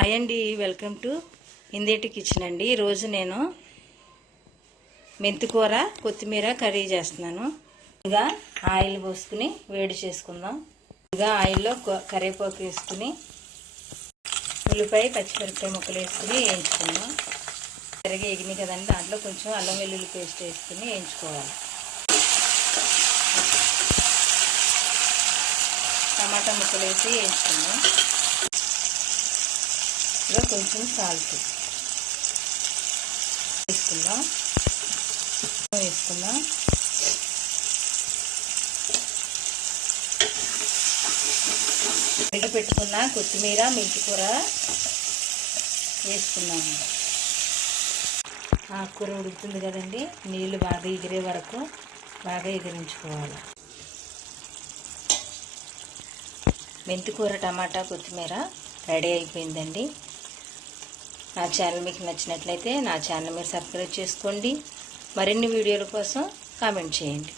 Hi అండి welcome to ఇందేటి kitchen అండి. ఈరోజు నేను మెంతికూర కొత్తిమీర కర్రీ చేస్తున్నాను. ఇంకా ఆయిల్ పోసుకుని వేడి చేసుకుందాం. ఇంకా ఆయిల్లో కరివేపాకు వేసుకుని ఉల్లిపాయ పచ్చిమిరపకాయ ముక్కలు వేసుకుని వేయించుకుందాం. తిరిగి ఎగినాయి కదండి దాంట్లో కొంచెం అల్లం వెల్లుల్లి పేస్ట్ వేసుకుని వేయించుకోవాలి. టమాటా ముక్కలు వేసి వేయించుకుందాం. ఇలా కొంచెం సాల్ట్ వేసుకుందాం. వేసుకుందాం. ఉడక పెట్టుకున్న కొత్తిమీర మెంతికూర వేసుకున్నాము ఆకుకూర ఉడుకుతుంది కదండి నీళ్ళు బాగా ఎగిరే వరకు బాగా ఎగిరించుకోవాలి. మెంతికూర టమాటా కొత్తిమీర రెడీ అయిపోయిందండి. నా ఛానల్ మీకు నచ్చినట్లయితే నా ఛానల్ మీరు సబ్స్క్రైబ్ చేసుకోండి. మరిన్ని వీడియోల కోసం కామెంట్ చేయండి.